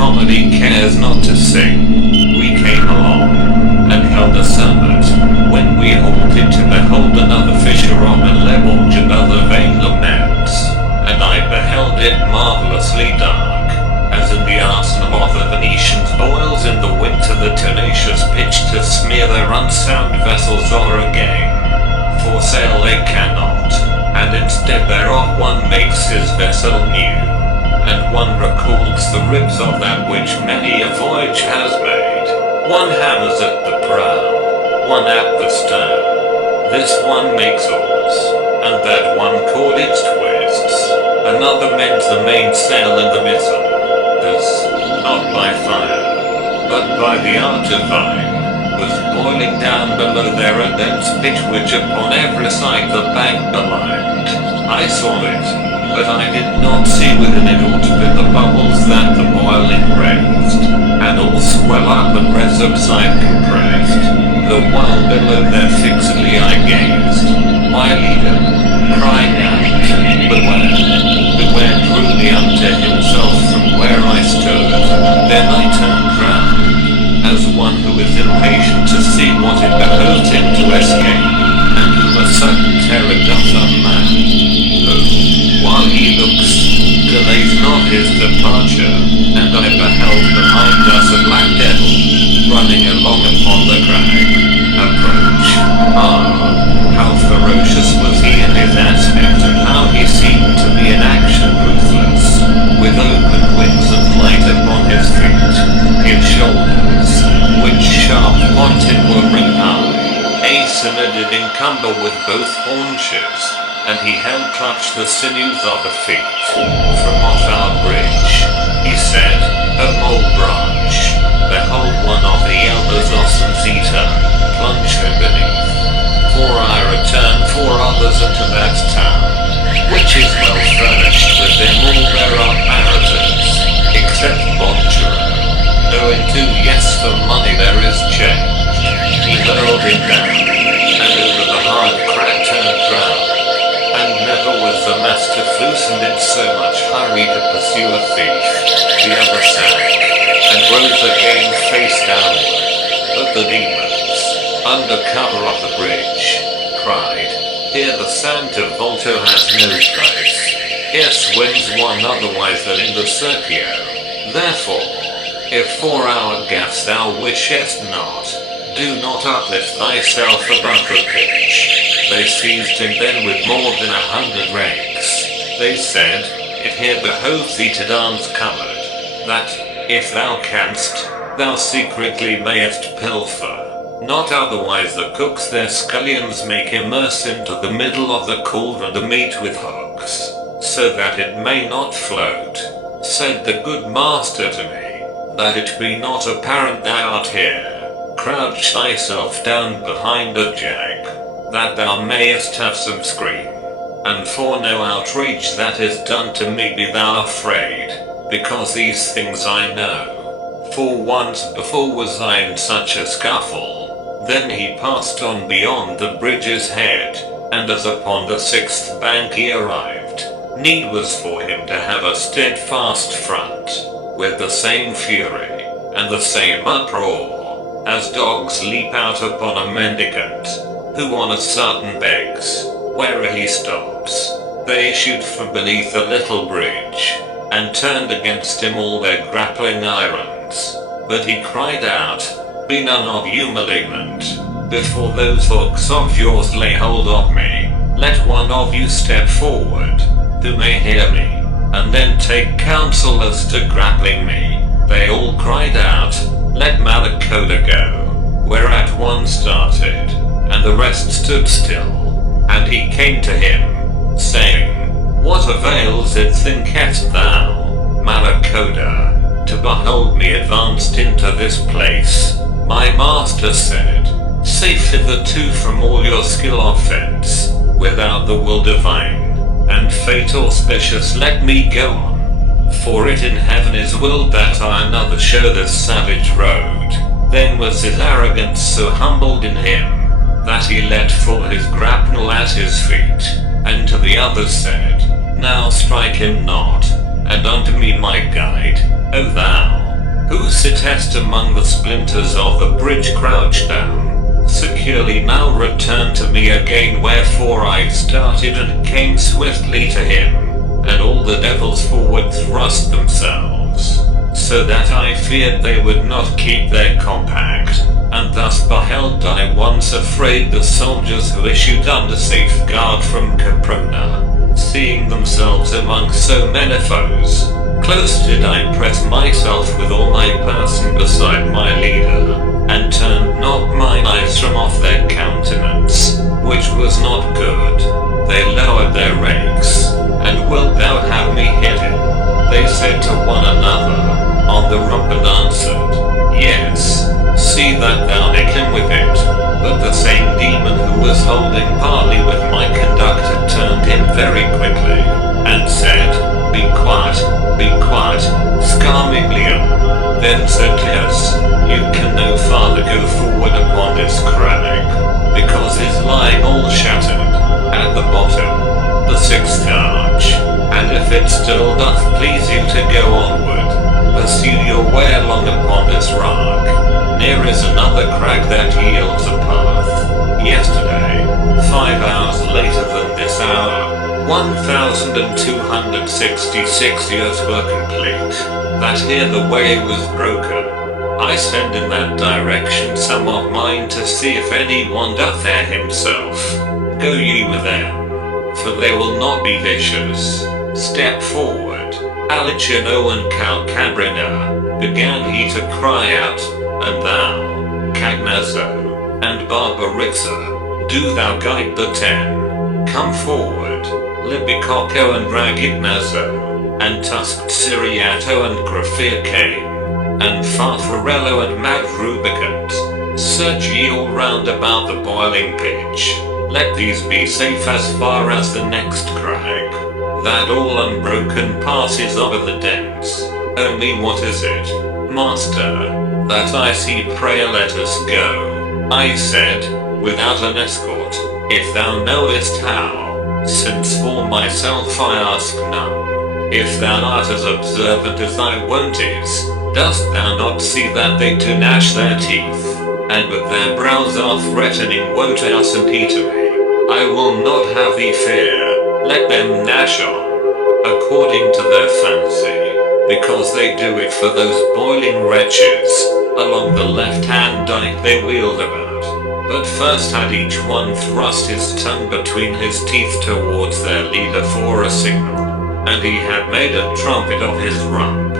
comedy cares not to sing. We came along, and held a summit, when we halted to behold another fisher on a level above the vain laments, and I beheld it marvellously dark, as in the arsenal of the Venetians boils in the winter the tenacious pitch to smear their unsound vessels o'er again. For sail they cannot, and instead thereof one makes his vessel new, and one recalls the ribs of that which many a voyage has made. One hammers at the prow, one at the stern. This one makes oars, and that one cordage twists. Another mends the mainsail and the mizzen. This, not by fire, but by the art divine, was boiling down below there a dense pitch which upon every side the bank belied. I saw it, but I did not see within it aught but the bubbles that the boiling raised, and all swell up and res subside compressed. The while below there fixedly I gazed, my leader, crying out, beware, beware, drew me unto himself from where I stood. Then I turned round, as one who is impatient to see what it behoves him to escape, and whom a sudden terror doth unman, who, while he looks, delays not his departure, and I beheld behind us a black devil, running along upon the crag. Approach. Ah, how ferocious was he in his aspect, and how he seemed to be in action ruthless, with open wings and light upon his feet, his shoulders, which sharp-pointed were ring high, ascended did encumber with both haunches, and he held clutched the sinews of the feet. From off our bridge, he said, O mole branch, behold one of the elders of St. Zeta, plunge her beneath. For I return 4 others into that town, which is well furnished with them all their apparatus, except Bonjura, though into yes for money there is change. He hurled him down, and over the hard crack turned round, and never was the mastiff loosened in so much hurry to pursue a thief. The other sank, and rose again face downward, but the demons, under cover of the bridge, cried, here the Santa Volto has no place. Here swims one otherwise than in the Serpio. Therefore, if 4 hour gaffs thou wishest not, do not uplift thyself above the pitch. They seized him then with more than 100 rakes. They said, it here behoves thee to dance covered, that, if thou canst, thou secretly mayest pilfer. Not otherwise the cooks their scullions make immerse into the middle of the cauldron the meat with hooks, so that it may not float. Said the good master to me, that it be not apparent thou art here. Crouch thyself down behind a jag, that thou mayest have some scream, and for no outrage that is done to me be thou afraid, because these things I know. For once before was I in such a scuffle. Then he passed on beyond the bridge's head, and as upon the 6th bank he arrived, need was for him to have a steadfast front, with the same fury, and the same uproar, as dogs leap out upon a mendicant, who on a sudden begs, where he stops. They issued from beneath the little bridge, and turned against him all their grappling irons, but he cried out, be none of you malignant, before those hooks of yours lay hold of me, let one of you step forward, who may hear me, and then take counsel as to grappling me. They all cried out, let Malacoda go, whereat one started, and the rest stood still, and he came to him, saying, what avails it thinkest thou, Malacoda, to behold me advanced into this place? My master said, safe hitherto from all your skill of fence, without the will divine, and fate auspicious let me go on, for it in heaven is willed that I another show this savage road. Then was his arrogance so humbled in him, that he let fall his grapnel at his feet, and to the others said, now strike him not, and unto me my guide, O thou, who sittest among the splinters of the bridge crouched down, securely now return to me again, wherefore I started and came swiftly to him, and all the devils forward thrust themselves, so that I feared they would not keep their compact, and thus beheld I once afraid the soldiers who issued under safeguard from Caprona, seeing themselves among so many foes. Close did I press myself with all my person beside my leader, and turned not mine eyes from off their countenance, which was not good. They lowered their rakes, and wilt thou have me hit him? They said to one another, on the rump, and answered, Yes, see that thou nick him with it. But the same demon who was holding parley with my conductor turned him very quickly, and said, Be quiet, Scarmiglium. Then said Tias, You can no farther go forward upon this crag, because he's lying all shattered, at the bottom, the sixth arch, and if it still doth please you to go onward, pursue your way along upon this rock. Near is another crag that yields a path. Yesterday, 5 hours later than this hour, 1266 years were complete, that here the way was broken. I send in that direction some of mine to see if any one doth err himself. Go ye with them, for they will not be vicious. Step forward. Alicino and Calcabrina, began he to cry out, and thou, Cagnazo, and Barbarixa, do thou guide the 10. Come forward, Libicoco and Ragignazo, and tusked Siriato and Graphia came, and Farfarello and Madrubicant, search ye all round about the boiling pitch. Let these be safe as far as the next crag, that all unbroken passes over the dents. Only what is it, master, that I see? Pray let us go. I said, without an escort, if thou knowest how, since for myself I ask none. If thou art as observant as thy wont is, dost thou not see that they do gnash their teeth, and with their brows are threatening woe to us and he to me? I will not have thee fear, let them gnash on, according to their fancy, because they do it for those boiling wretches. Along the left-hand dike they wheeled about, but first had each one thrust his tongue between his teeth towards their leader for a signal, and he had made a trumpet of his rump,